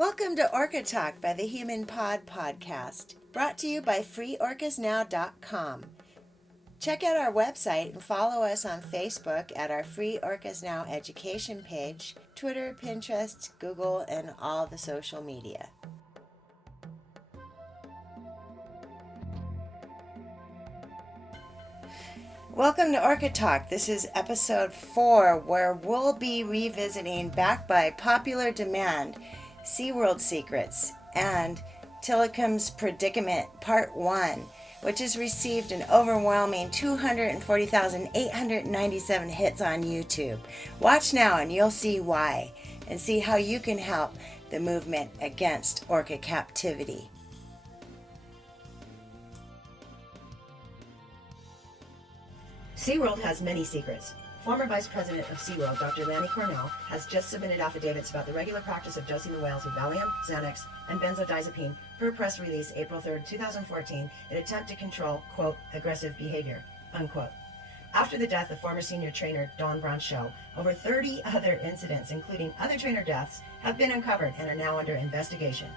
Welcome to Orca Talk by the Human Pod Podcast, brought to you by freeorcasnow.com. Check out our website and follow us on Facebook at our Free Orcas Now education page, Twitter, Pinterest, Google, and all the social media. Welcome to Orca Talk. This is episode 4, where we'll be revisiting, back by popular demand, SeaWorld Secrets and Tilikum's Predicament Part 1, which has received an overwhelming 240,897 hits on YouTube. Watch now and you'll see why, and see how you can help the movement against orca captivity. SeaWorld has many secrets. Former Vice President of SeaWorld, Dr. Lanny Cornell, has just submitted affidavits about the regular practice of dosing the whales with Valium, Xanax, and benzodiazepine per a press release April 3, 2014, in an attempt to control, quote, aggressive behavior, unquote. After the death of former senior trainer Don Brancheau, over 30 other incidents, including other trainer deaths, have been uncovered and are now under investigation.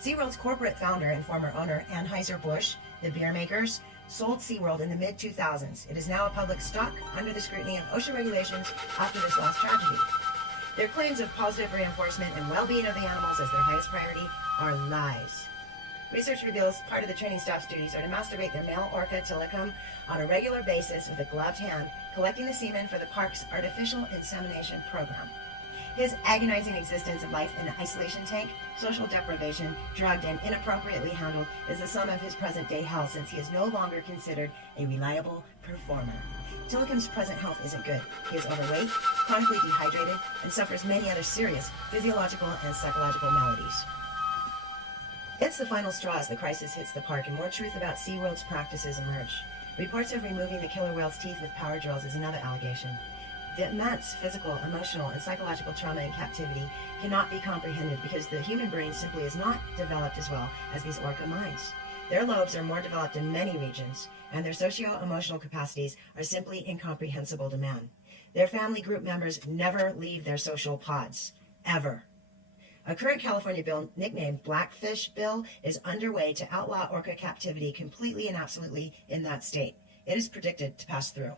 SeaWorld's corporate founder and former owner, Anheuser-Busch, the beer makers, sold SeaWorld in the mid-2000s. It is now a public stock under the scrutiny of OSHA regulations after this last tragedy. Their claims of positive reinforcement and well-being of the animals as their highest priority are lies. Research reveals part of the training staff's duties are to masturbate their male orca, Tilikum, on a regular basis with a gloved hand, collecting the semen for the park's artificial insemination program. His agonizing existence of life in an isolation tank, social deprivation, drugged and inappropriately handled is the sum of his present-day hell, since he is no longer considered a reliable performer. Tilikum's present health isn't good. He is overweight, chronically dehydrated, and suffers many other serious physiological and psychological maladies. It's the final straw as the crisis hits the park and more truth about SeaWorld's practices emerge. Reports of removing the killer whale's teeth with power drills is another allegation. The immense physical, emotional, and psychological trauma in captivity cannot be comprehended because the human brain simply is not developed as well as these orca minds. Their lobes are more developed in many regions, and their socio-emotional capacities are simply incomprehensible to man. Their family group members never leave their social pods, ever. A current California bill nicknamed Blackfish Bill is underway to outlaw orca captivity completely and absolutely in that state. It is predicted to pass through.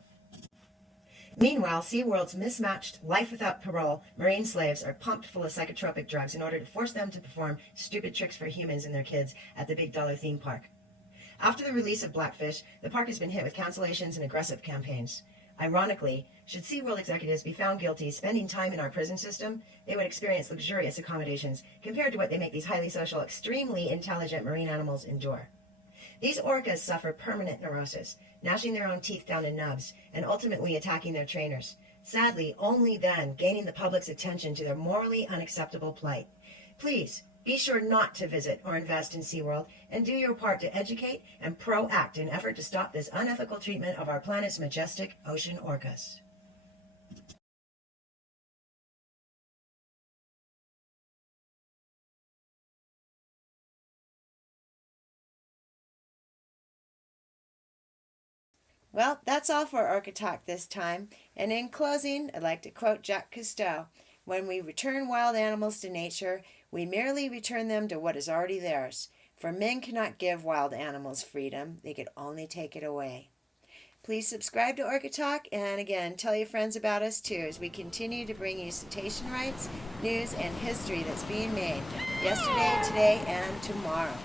Meanwhile, SeaWorld's mismatched, life without parole marine slaves are pumped full of psychotropic drugs in order to force them to perform stupid tricks for humans and their kids at the Big Dollar theme park. After the release of Blackfish, the park has been hit with cancellations and aggressive campaigns. Ironically, should SeaWorld executives be found guilty spending time in our prison system, they would experience luxurious accommodations compared to what they make these highly social, extremely intelligent marine animals endure. These orcas suffer permanent neurosis, gnashing their own teeth down in nubs, and ultimately attacking their trainers. Sadly, only then gaining the public's attention to their morally unacceptable plight. Please, be sure not to visit or invest in SeaWorld, and do your part to educate and proact in effort to stop this unethical treatment of our planet's majestic ocean orcas. Well, that's all for Orca Talk this time. And in closing, I'd like to quote Jacques Cousteau: "When we return wild animals to nature, we merely return them to what is already theirs. For men cannot give wild animals freedom, they could only take it away." Please subscribe to Orca Talk, and again, tell your friends about us too, as we continue to bring you cetacean rights, news, and history that's being made yesterday, today, and tomorrow.